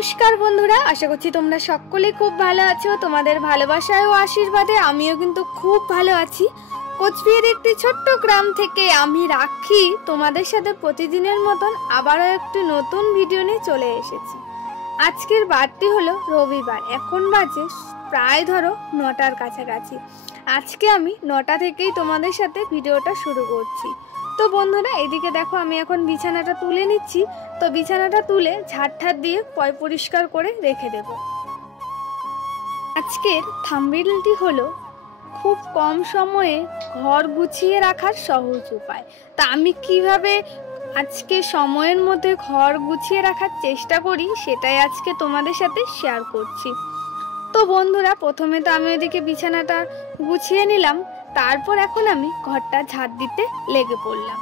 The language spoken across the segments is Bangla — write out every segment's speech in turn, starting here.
নমস্কার বন্ধুরা, আশা করছি তোমরা সকলে খুব ভালো আছো। তোমাদের ভালোবাসায় ও আশীর্বাদে আমিও কিন্তু খুব ভালো আছি। কোচবিহার একটি ছোট্ট গ্রাম থেকে আমি রাখি তোমাদের সাথে প্রতিদিনের মতন আবারও একটি নতুন ভিডিও নিয়ে চলে এসেছি। আজকের বারটি হলো রবিবার, এখন বাজে প্রায় ধরো 9টার কাছাকাছি। আজকে আমি 9টা থেকেই তোমাদের সাথে ভিডিওটা শুরু করছি। তো বন্ধুরা, এদিকে দেখো আমি এখন বিছানাটা তুলে নিচ্ছি। তো বিছানাটা তুলে ঝাড় দিয়ে পরিষ্কার করে রেখে দেব। আজকের থাম্বনেইলটি হলো খুব কম সময়ে ঘর গুছিয়ে রাখার সহজ উপায়। তা আমি কিভাবে আজকে সময়ের মধ্যে ঘর গুছিয়ে রাখার চেষ্টা করি সেটাই আজকে তোমাদের সাথে শেয়ার করছি। তো বন্ধুরা, প্রথমে তো আমি ওইদিকে বিছানাটা গুছিয়ে নিলাম, তারপর এখন আমি ঘরটা ঝাড় দিতে লেগে পড়লাম।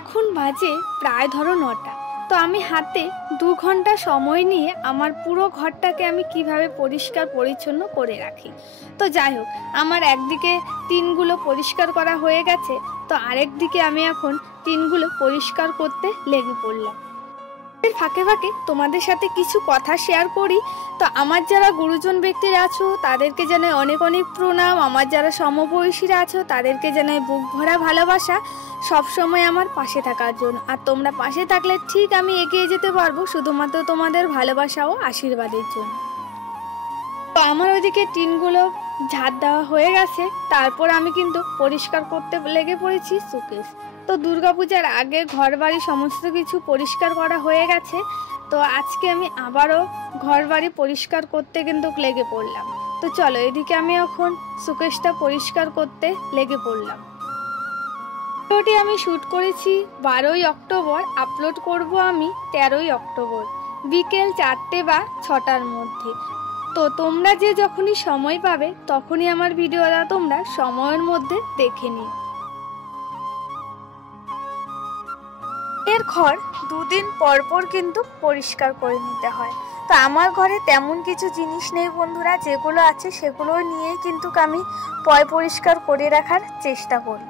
এখন বাজে প্রায় ধরো 9টা। তো আমি হাতে 2 ঘন্টা সময় নিয়ে আমার পুরো ঘরটাকে আমি কিভাবে পরিষ্কার পরিচ্ছন্ন করে রাখি। তো যাই হোক, আমার একদিকে টিনগুলো পরিষ্কার করা হয়ে গেছে, তো আরেক দিকে আমি এখন টিনগুলো পরিষ্কার করতে লেগে পড়লাম। এর ফাঁকে ফাঁকে তোমাদের সাথে কিছু কথা শেয়ার করি। তো আমার যারা গুরুজন ব্যক্তিরা আছো তাদেরকে জানাই অনেক অনেক প্রণাম। আমার যারা সমবয়সীরা আছো তাদেরকে জানাই বুক ভরা ভালোবাসা, সব সময় আমার পাশে থাকার জন্য। আর তোমরা পাশে থাকলে ঠিক আমি এগিয়ে যেতে পারবো, শুধুমাত্র তোমাদের ভালোবাসা ও আশীর্বাদের জন্য। তো আমার ওইদিকে টিনগুলো ঝাড় দেওয়া হয়ে গেছে, তারপর আমি কিন্তু পরিষ্কার করতে লেগে পড়েছি শোকেস। তো দুর্গাপূজার আগে ঘর বাড়ি সমস্ত কিছু পরিষ্কার করা হয়ে গেছে। তো আজকে আমি আবারও ঘর বাড়ি পরিষ্কার করতে কিন্তু লেগে পড়লাম। তো চলো, এদিকে আমি এখন শোকেসটা পরিষ্কার করতে লেগে পড়লাম। ভিডিওটি আমি শ্যুট করেছি 12ই অক্টোবর, আপলোড করব আমি 13ই অক্টোবর বিকেল 4টে বা 6টার মধ্যে। তো তোমরা যে যখনই সময় পাবে তখনই আমার ভিডিওটা তোমরা সময়ের মধ্যে দেখে নিও। এর ঘর 2 দিন পর পর কিন্তু পরিষ্কার করে নিতে হয়। তো আমার ঘরে তেমন কিছু জিনিস নেই বন্ধুরা, যেগুলো আছে সেগুলো নিয়েই কিন্তু আমি পরিষ্কার করে রাখার চেষ্টা করি।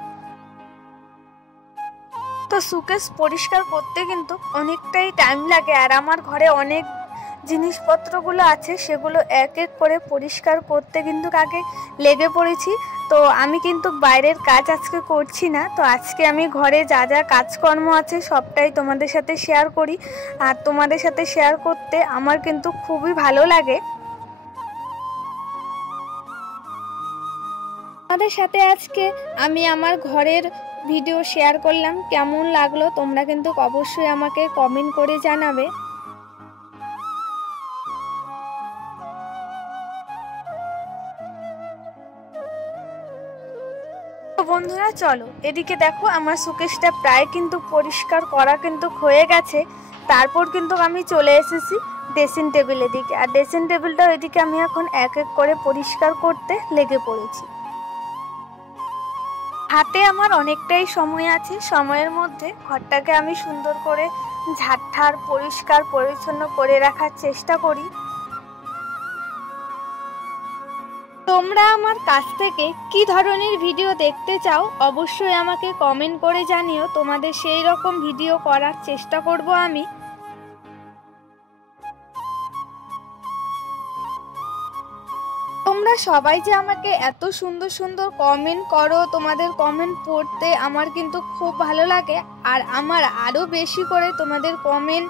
তো শোকেস পরিষ্কার করতে কিন্তু অনেকটাই টাইম লাগে, আর আমার ঘরে অনেক জিনিসপত্রগুলো আছে সেগুলো এক এক করে পরিষ্কার করতে কিন্তু আগে লেগে পড়েছি। তো আমি কিন্তু বাইরের কাজ আজকে করছি না। তো আজকে আমি ঘরে যা যা কাজকর্ম আছে সবটাই তোমাদের সাথে শেয়ার করি, আর তোমাদের সাথে শেয়ার করতে আমার কিন্তু খুবই ভালো লাগে। তোমাদের সাথে আজকে আমি আমার ঘরের ভিডিও শেয়ার করলাম, কেমন লাগলো তোমরা কিন্তু অবশ্যই আমাকে কমেন্ট করে জানাবে। বন্ধুরা চলো, এদিকে দেখো আমার শোকেসটা প্রায় কিন্তু পরিষ্কার করা কিন্তু হয়ে গেছে। তারপর কিন্তু আমি চলে এসেছি ড্রেসিং টেবিলের দিকে, আর ড্রেসিং টেবিলটাও এদিকে আমি এখন এক এক করে পরিষ্কার করতে লেগে পড়েছি। হাতে আমার অনেকটাই সময় আছে, সময়ের মধ্যে ঘরটাকে আমি সুন্দর করে ঝাড় পরিষ্কার পরিচ্ছন্ন করে রাখার চেষ্টা করি। তোমরা আমার কাছ থেকে কি ধরনের ভিডিও দেখতে চাও অবশ্যই আমাকে কমেন্ট করে জানিও, তোমাদের সেই রকম ভিডিও করার চেষ্টা করব আমি। তোমরা সবাই যে আমাকে এত সুন্দর সুন্দর কমেন্ট করো, তোমাদের কমেন্ট পড়তে আমার কিন্তু খুব ভালো লাগে, আর আমার আরও বেশি করে তোমাদের কমেন্ট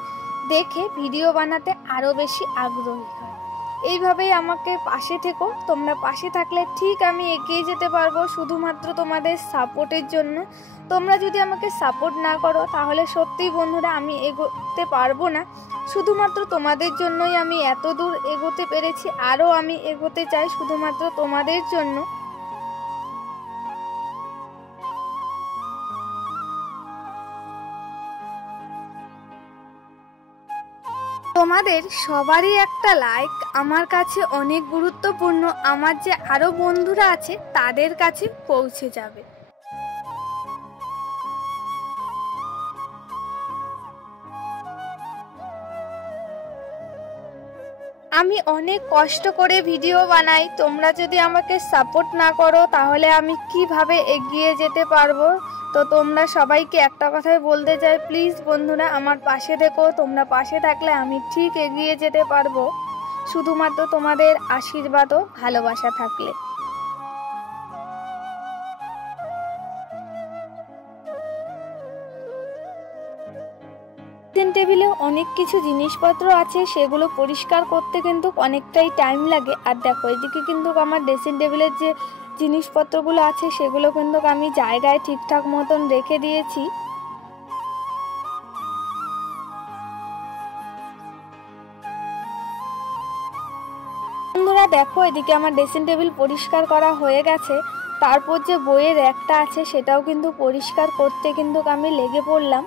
দেখে ভিডিও বানাতে আরও বেশি আগ্রহী হয়। এইভাবেই আমাকে পাশে থেকো, তোমরা পাশে থাকলে ঠিক আমি এগিয়ে যেতে পারবো, শুধুমাত্র তোমাদের সাপোর্টের জন্য। তোমরা যদি আমাকে সাপোর্ট না করো তাহলে সত্যিই বন্ধুরা আমি এগোতে পারবো না। শুধুমাত্র তোমাদের জন্যই আমি এত দূর এগোতে পেরেছি, আরও আমি এগোতে চাই শুধুমাত্র তোমাদের জন্য। তোমাদের সবারই একটা লাইক আমার কাছে অনেক গুরুত্বপূর্ণ, আমার যে আরো বন্ধুরা আছে তাদের কাছে পৌঁছে যাবে। আমি অনেক কষ্ট করে ভিডিও বানাই, তোমরা যদি আমাকে সাপোর্ট না করো তাহলে আমি কিভাবে এগিয়ে যেতে পারবো তো তোমরা সবাইকে একটা কথাই বলতে চাই, প্লিজ বন্ধুরা আমার পাশে থেকো। তোমরা পাশে থাকলে আমি ঠিক এগিয়ে যেতে পারবো, শুধুমাত্র তোমাদের আশীর্বাদ ও ভালোবাসা থাকলে। ড্রেসিং টেবিলে অনেক কিছু জিনিসপত্র আছে, সেগুলো পরিষ্কার করতে কিন্তু অনেকটাই টাইম লাগে। আর দেখো এদিকে কিন্তু আমার ড্রেসিং টেবিলের যে জিনিসপত্রগুলো আছে সেগুলো কিন্তু আমি জায়গায় ঠিকঠাক মতন রেখে দিয়েছি। বন্ধুরা দেখো এদিকে আমার ড্রেসিং টেবিল পরিষ্কার করা হয়ে গেছে। তারপর যে বইয়ের র্যাকটা আছে সেটাও কিন্তু পরিষ্কার করতে কিন্তু আমি লেগে পড়লাম।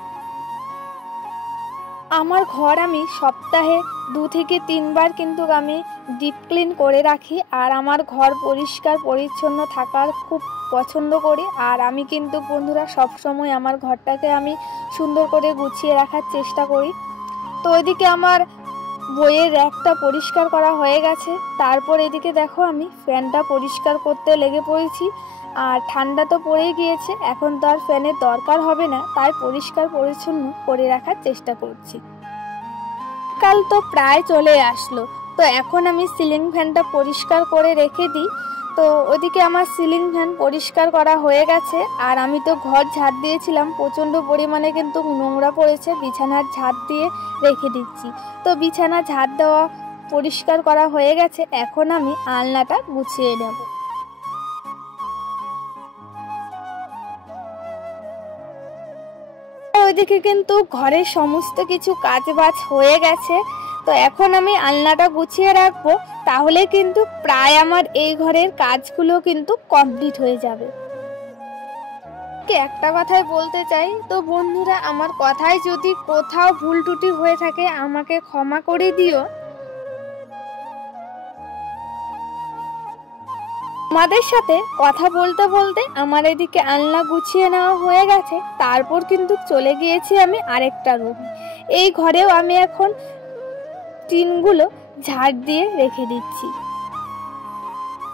আমার ঘর আমি সপ্তাহে 2 থেকে 3 বার কিন্তু আমি ডিপ ক্লিন করে রাখি। আর আমার ঘর পরিষ্কার পরিচ্ছন্ন থাকার খুব পছন্দ করি। আর আমি কিন্তু বন্ধুরা সবসময় আমার ঘরটাকে আমি সুন্দর করে গুছিয়ে রাখার চেষ্টা করি। তো ওইদিকে আমার বইয়ের র্যাকটা পরিষ্কার করা হয়ে গেছে। তারপর এদিকে দেখো আমি ফ্যানটা পরিষ্কার করতে লেগে পড়েছি। আর ঠান্ডা তো পড়েই গিয়েছে, এখন তো আর ফ্যানের দরকার হবে না, তাই পরিষ্কার পরিচ্ছন্ন করে রাখার চেষ্টা করছি। কাল তো প্রায় চলে আসলো, তো এখন আমি সিলিং ফ্যানটা পরিষ্কার করে রেখে দিই। তো ওদিকে আমার সিলিং ফ্যান পরিষ্কার করা হয়ে গেছে। আর আমি তো ঘর ঝাড় দিয়েছিলাম, প্রচণ্ড পরিমাণে কিন্তু নোংরা পড়েছে, বিছানার ঝাড় দিয়ে রেখে দিচ্ছি। তো বিছানা ঝাড় দেওয়া পরিষ্কার করা হয়ে গেছে, এখন আমি আলনাটা গুছিয়ে নেব। ওইদিকে কিন্তু ঘরের সমস্ত কিছু কাজবাজ হয়ে গেছে। তো এখন আমি আলনাটা গুছিয়ে রাখবো, তাহলে কিন্তু প্রায় আমার এই ঘরের কাজগুলো কিন্তু কমপ্লিট হয়ে যাবে। একটা কথাই বলতে চাই, তো বন্ধুরা আমার কথায় যদি কোথাও ভুল ত্রুটি হয়ে থাকে আমাকে ক্ষমা করে দিও। আমাদের সাথে কথা বলতে বলতে আমার এদিকে আলনা গুছিয়ে নেওয়া হয়ে গেছে। তারপর কিন্তু চলে গিয়েছি আমি আরেকটা রুম। এই ঘরেও আমি এখন টিনগুলো ঝাড় দিয়ে রেখে দিচ্ছি।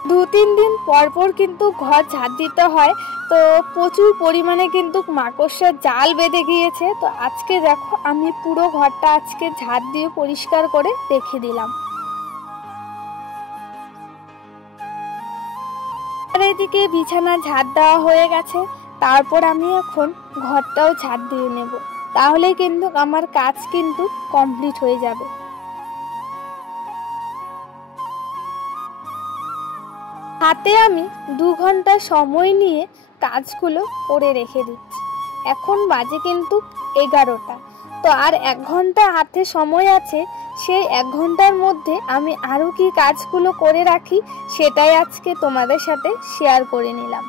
2-3 দিন পর পর কিন্তু ঘর ঝাড় দিতে হয়। তো প্রচুর পরিমাণে কিন্তু মাকড়সার জাল বেঁধে গিয়েছে। তো আজকে দেখো আমি পুরো ঘরটা আজকে ঝাড় দিয়ে পরিষ্কার করে রেখে দিলাম। আর এদিকে বিছানা ঝাড় দেওয়া হয়ে গেছে। তারপর আমি এখন ঘরটাও ঝাড় দিয়ে নেব, তাহলে কিন্তু আমার কাজ কিন্তু কমপ্লিট হয়ে যাবে। হাতে আমি 2 ঘন্টা সময় নিয়ে কাজগুলো করে রেখে দিচ্ছি। এখন বাজে কিন্তু 11টা। তো আর 1 ঘন্টা হাতে সময় আছে। সেই 1 ঘন্টার মধ্যে আমি আরও কি কাজগুলো করে রাখি সেটাই আজকে তোমাদের সাথে শেয়ার করে নিলাম।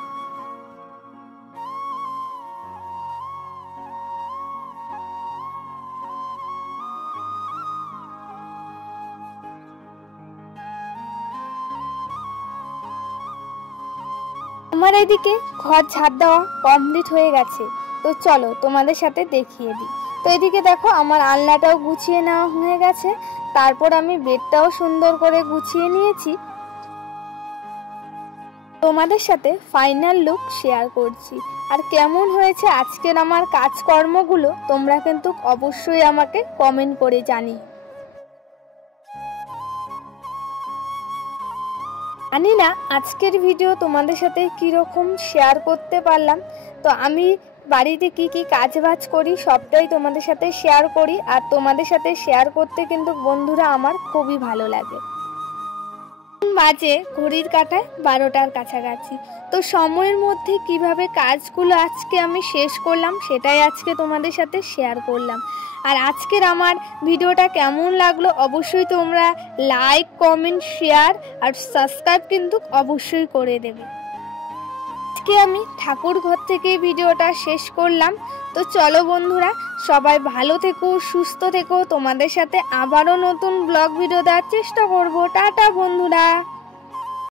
আমার এদিকে ঘর ঝাড় দেওয়া কমপ্লিট হয়ে গেছে। তো চলো তোমাদের সাথে দেখিয়ে দিই। তো এদিকে দেখো আমার আলনাটাও গুছিয়ে নেওয়া হয়ে গেছে। তারপর আমি বেডটাও সুন্দর করে গুছিয়ে নিয়েছি। তোমাদের সাথে ফাইনাল লুক শেয়ার করছি। আর কেমন হয়েছে আজকের আমার কাজকর্মগুলো তোমরা কিন্তু অবশ্যই আমাকে কমেন্ট করে জানিও। জানি না আজকের ভিডিও তোমাদের সাথে কীরকম শেয়ার করতে পারলাম। তো আমি বাড়িতে কি কি কাজবাজ করি সবটাই তোমাদের সাথে শেয়ার করি। আর তোমাদের সাথে শেয়ার করতে কিন্তু বন্ধুরা আমার খুবই ভালো লাগে। বাজে ঘড়ির কাঁটায় 12টার কাছাকাছি। তো সময়ের মধ্যে কিভাবে কাজগুলো আজকে আমি শেষ করলাম সেটাই আজকে তোমাদের সাথে শেয়ার করলাম। আর আজকের আমার ভিডিওটা কেমন লাগলো অবশ্যই তোমরা লাইক, কমেন্ট, শেয়ার আর সাবস্ক্রাইব কিন্তু অবশ্যই করে দেবে। আজকে আমি ঠাকুর ঘর থেকে ভিডিওটা শেষ করলাম। তো চলো বন্ধুরা সবাই ভালো থেকো, সুস্থ থেকো। তোমাদের সাথে আবারও নতুন ব্লগ ভিডিও দেওয়ার চেষ্টা করব। টাটা বন্ধুরা।